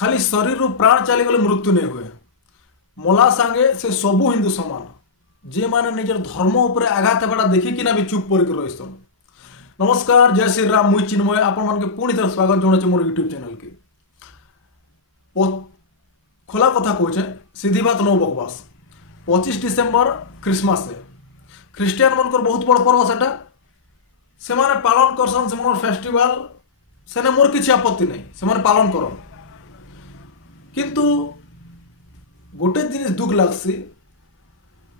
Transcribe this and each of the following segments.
खाली शरीर रु प्राण चलीगले मृत्यु नहीं हुए मला सांगे से सबू हिंदू समान जे माने निजर धर्म उपरे आघात हेबाटा देखिकिना भी चुप पड़िक रहिसन। नमस्कार, जय श्री राम। मुई चिन्मय आपण मन के पुणी थर स्वागत जनाऊँ मोर यूट्यूब चैनल के। खोला कथा कहचे, सीधी बात नो बकवास। 25 डिसेम्बर क्रिसमस है, ख्रीस्टियान मनकर बहुत बड़ पर्व सेटा। से माने पालन करसन, से मोर फेस्टिवल सेने मोर किछि आपत्ति नहीं, से माने पालन करन। किंतु गोटे जिनिस दुख लागसी,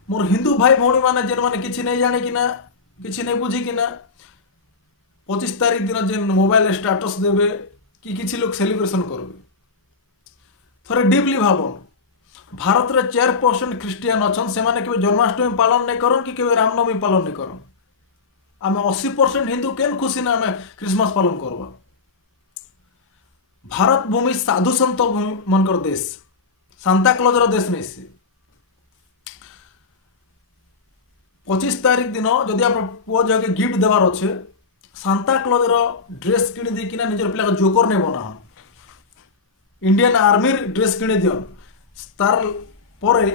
मोर हिंदू भाई भौणी माने जेन माने किछि नहीं जाने कि ना, किछि नहीं बुझी कि ना 25 तारीख दिन जेन मोबाइल स्टेटस देवे कि किछि लोग सेलिब्रेशन करबे। थोड़े डीपली भावन, भारत रे 4% ख्रीस्टियान अछन, से माने केबे जन्माष्टमी पालन नहीं करन कि केबे रामनवमी पालन नहीं करन। आमे 80% हिंदू केन खुशी ना आमे क्रिसमस पालन करबा। भारत भूमि साधु संत मनकर देश, सांता क्लॉज देश नहीं से। 25 तारीख दिन जदि आप पुओ जगे गिफ्ट देवार अच्छे, सांता क्लॉज ड्रेस किणी दी किना निजर पिला जोकर नहीं बना। इंडियन आर्मी ड्रेस किणी दियन, तार परे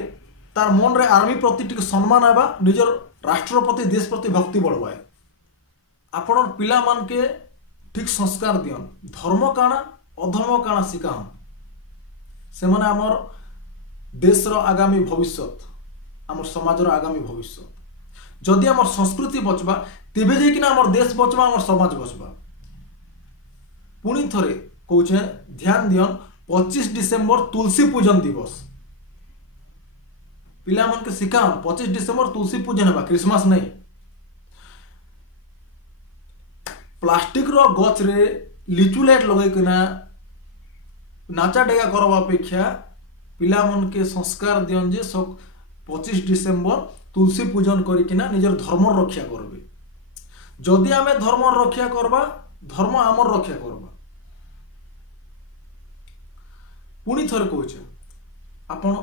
तार मन रे आर्मी प्रति टिक सम्मान आबा, निजर राष्ट्र प्रति देश प्रति भक्ति बढ़वाए। आपण पिला मान के ठीक संस्कार दियन, धर्म काना अधर्म काना शिकाहन। से माने आमर देश रो आगामी भविष्यत, आमर समाज रो आगामी भविष्यत। जदि आमर संस्कृति बचबा तेबे जे किना आमर देश बचबा, आमर समाज बचबा। पुणी थरे कहूचे, ध्यान दियन 25 डिसेम्बर तुलसी पूजन दिवस। पिला मन के शिकाहन 25 डिसेम्बर तुलसी पूजन हेबा, क्रिसमस नहीं। प्लास्टिक रो गछ रे लिचु लाइट लगे किना नाचा डेगा करवा अपेक्षा पिला मन के संस्कार दियन जे 25 डिसेम्बर तुलसी पूजन करिकिना निजर धर्म रक्षा करबे। जदि आमे धर्म रक्षा करबा, धर्म आमर रक्षा करबा। पुणी थरे कहूचे, आपण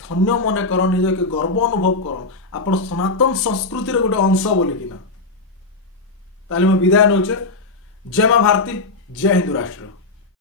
धन्य मन करन, निज के गर्व अनुभव करन, आपण सनातन संस्कृति रे गोटे अंश बोली किना। ताले मैं विदाय नौचे। जय मां भारती, जय हिंदू राष्ट्र।